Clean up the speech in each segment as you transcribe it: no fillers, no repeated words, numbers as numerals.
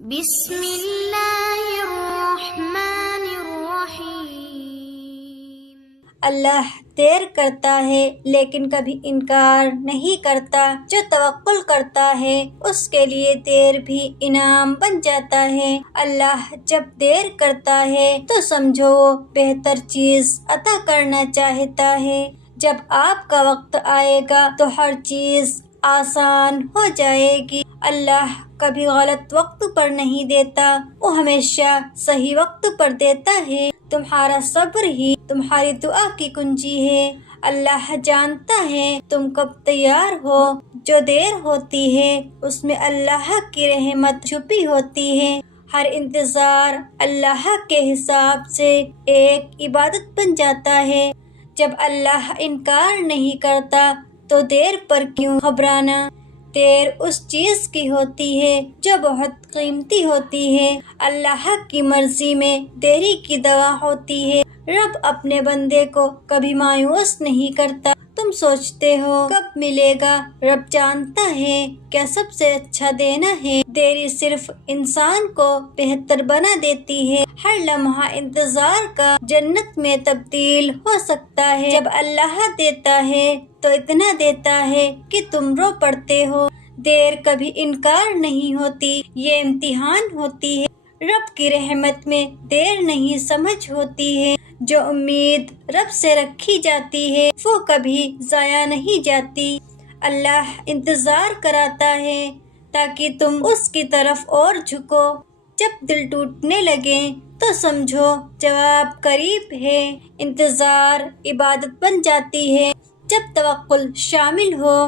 بسم اللہ الرحمن الرحیم۔ اللہ دیر کرتا ہے لیکن کبھی انکار نہیں کرتا۔ جو توکل کرتا ہے اس کے لیے دیر بھی انعام بن جاتا ہے۔ اللہ جب دیر کرتا ہے تو سمجھو وہ بہتر چیز عطا کرنا چاہتا ہے۔ جب آپ کا وقت آئے گا تو ہر چیز آسان ہو جائے گی۔ اللہ کبھی غلط وقت پر نہیں دیتا، وہ ہمیشہ صحیح وقت پر دیتا ہے۔ تمہارا صبر ہی تمہاری دعا کی کنجی ہے۔ اللہ جانتا ہے تم کب تیار ہو۔ جو دیر ہوتی ہے اس میں اللہ کی رحمت چھپی ہوتی ہے۔ ہر انتظار اللہ کے حساب سے ایک عبادت بن جاتا ہے۔ جب اللہ انکار نہیں کرتا تو دیر پر کیوں گھبرانا؟ دیر اس چیز کی ہوتی ہے جو بہت قیمتی ہوتی ہے۔ اللہ کی مرضی میں دیری کی دوا ہوتی ہے۔ رب اپنے بندے کو کبھی مایوس نہیں کرتا۔ تم سوچتے ہو کب ملے گا، رب جانتا ہے کیا سب سے اچھا دینا ہے۔ دیری صرف انسان کو بہتر بنا دیتی ہے۔ ہر لمحہ انتظار کا جنت میں تبدیل ہو سکتا ہے۔ جب اللہ دیتا ہے تو اتنا دیتا ہے کہ تم رو پڑتے ہو۔ دیر کبھی انکار نہیں ہوتی، یہ امتحان ہوتی ہے۔ رب کی رحمت میں دیر نہیں سمجھ ہوتی ہے۔ جو امید رب سے رکھی جاتی ہے وہ کبھی ضائع نہیں جاتی۔ اللہ انتظار کراتا ہے تاکہ تم اس کی طرف اور جھکو۔ جب دل ٹوٹنے لگے تو سمجھو جواب قریب ہے۔ انتظار عبادت بن جاتی ہے جب توکل شامل ہو۔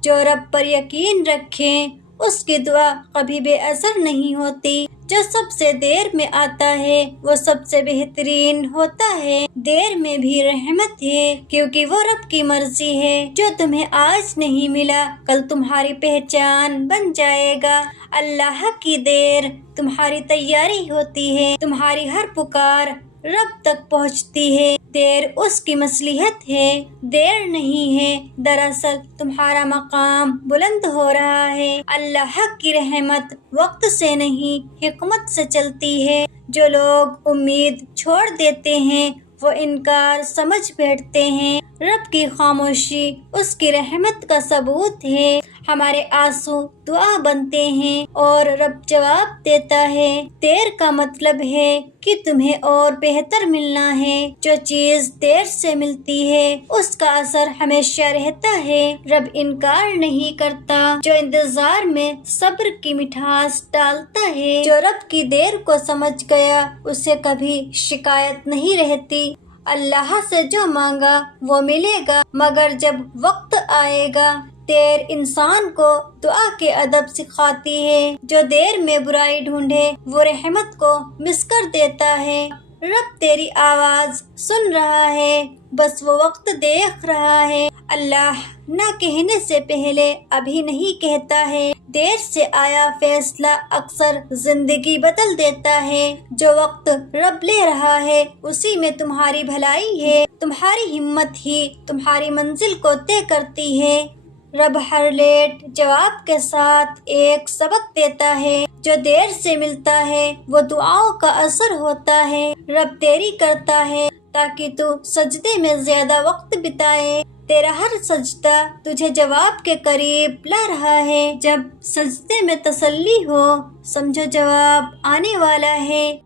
جو رب پر یقین رکھے اس کی دعا کبھی بے اثر نہیں ہوتی۔ جو سب سے دیر میں آتا ہے وہ سب سے بہترین ہوتا ہے۔ دیر میں بھی رحمت ہے کیونکہ وہ رب کی مرضی ہے۔ جو تمہیں آج نہیں ملا کل تمہاری پہچان بن جائے گا۔ اللہ کی دیر تمہاری تیاری ہوتی ہے۔ تمہاری ہر پکار رب تک پہنچتی ہے۔ دیر اس کی مصلحت ہے، دیر نہیں ہے۔ دراصل تمہارا مقام بلند ہو رہا ہے۔ اللہ کی رحمت وقت سے نہیں حکمت سے چلتی ہے۔ جو لوگ امید چھوڑ دیتے ہیں وہ انکار سمجھ بیٹھتے ہیں۔ رب کی خاموشی اس کی رحمت کا ثبوت ہے۔ ہمارے آنسو دعا بنتے ہیں اور رب جواب دیتا ہے۔ دیر کا مطلب ہے کہ تمہیں اور بہتر ملنا ہے۔ جو چیز دیر سے ملتی ہے اس کا اثر ہمیشہ رہتا ہے۔ رب انکار نہیں کرتا، جو انتظار میں صبر کی مٹھاس ڈالتا ہے۔ جو رب کی دیر کو سمجھ گیا اسے کبھی شکایت نہیں رہتی۔ اللہ سے جو مانگا وہ ملے گا مگر جب وقت آئے گا۔ دیر انسان کو دعا کے ادب سکھاتی ہے۔ جو دیر میں برائی ڈھونڈے وہ رحمت کو مس کر دیتا ہے۔ رب تیری آواز سن رہا ہے، بس وہ وقت دیکھ رہا ہے۔ اللہ نہ کہنے سے پہلے ابھی نہیں کہتا ہے۔ دیر سے آیا فیصلہ اکثر زندگی بدل دیتا ہے۔ جو وقت رب لے رہا ہے اسی میں تمہاری بھلائی ہے۔ تمہاری ہمت ہی تمہاری منزل کو طے کرتی ہے۔ رب ہر لیٹ جواب کے ساتھ ایک سبق دیتا ہے۔ جو دیر سے ملتا ہے وہ دعاؤں کا اثر ہوتا ہے۔ رب دیری کرتا ہے تاکہ تو سجدے میں زیادہ وقت بتائے۔ تیرا ہر سجدہ تجھے جواب کے قریب لا رہا ہے۔ جب سجدے میں تسلی ہو سمجھو جواب آنے والا ہے۔